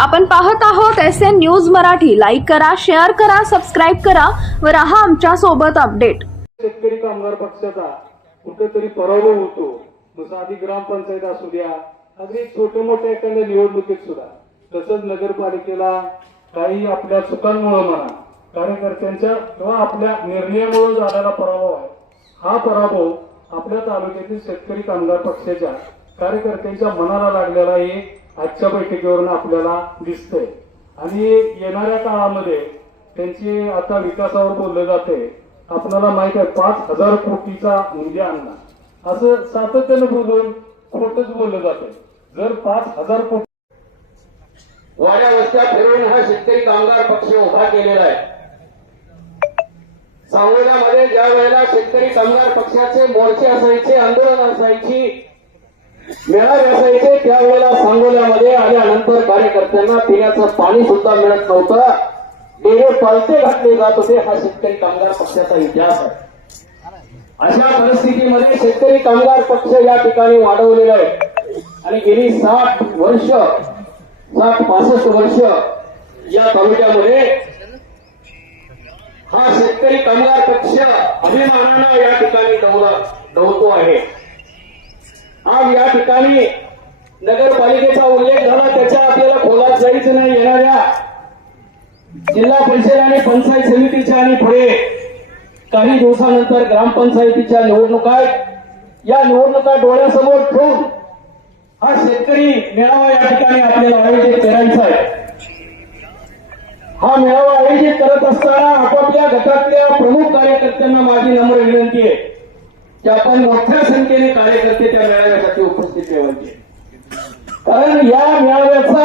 आपण पाहत आहोत SN न्यूज मराठी. लाईक करा, शेअर करा, सबस्क्राईब करा व रहा आमच्या सोबत अपडेट. शेतकरी कामगार पक्षाचा कुठेतरी पराभव होतो. मग साधी ग्रामपंचायत असू द्या, अगदी छोटे मोठे एखाद्या निवडणुकीत सुद्धा, तसंच नगरपालिकेला काही आपल्या चुकांमुळे म्हणा, कार्यकर्त्यांच्या किंवा आपल्या निर्णयामुळे झालेला पराभव आहे. हा पराभव आपल्या तालुक्यातील शेतकरी कामगार पक्षाच्या कार्यकर्त्यांच्या मनाला लागलेला एक आजच्या बैठकीवरून आपल्याला दिसतंय. आणि येणाऱ्या काळामध्ये त्यांची आता विकासावर बोललं जाते. आपल्याला माहित आहे 5,000 कोटीचा निधी आणला, असं सातत्यानं बोलून खोटच बोललं जाते. जर 5,000 कोटी वाड्या वस्त्या फिरवून हा शेतकरी कामगार पक्ष उभा केलेला आहे. सांगोल्यामध्ये ज्या वेळेला शेतकरी कामगार पक्षाचे मोर्चे असायचे, आंदोलन असायची, मेळावे असायचे, त्यावेळेला सांगोल्यामध्ये आल्यानंतर कार्यकर्त्यांना पिण्याचं पाणी सुद्धा मिळत नव्हतं. डेरे पालते घातले जात होते. हा शेतकरी कामगार पक्षाचा इतिहास आहे. अशा परिस्थितीमध्ये शेतकरी कामगार पक्ष या ठिकाणी वाढवलेला आहे आणि गेली 65 वर्ष या तालुक्यामध्ये हा शेतकरी कामगार पक्ष अभिमानानं या ठिकाणी दौडतो आहे. आज या ठिकाणी नगरपालिकेचा उल्लेख झाला, त्याच्या आपल्याला खोलात जायचं नाही. येणाऱ्या जिल्हा परिषद आणि पंचायत समितीच्या आणि पुढे काही दिवसानंतर ग्रामपंचायतीच्या निवडणुका आहेत. या निवडणुका डोळ्यासमोर ठेवून हा शेतकरी मेळावा या ठिकाणी आपल्याला आयोजित करायचा आहे. हा मेळावा आयोजित करत असताना आपापल्या गटातल्या प्रमुख कार्यकर्त्यांना माझी नम्र विनंती आहे की आपण मोठ्या संख्येने कार्यकर्ते त्या मेळाव्यासाठी उपस्थित ठेवायचे. कारण या मेळाव्याचा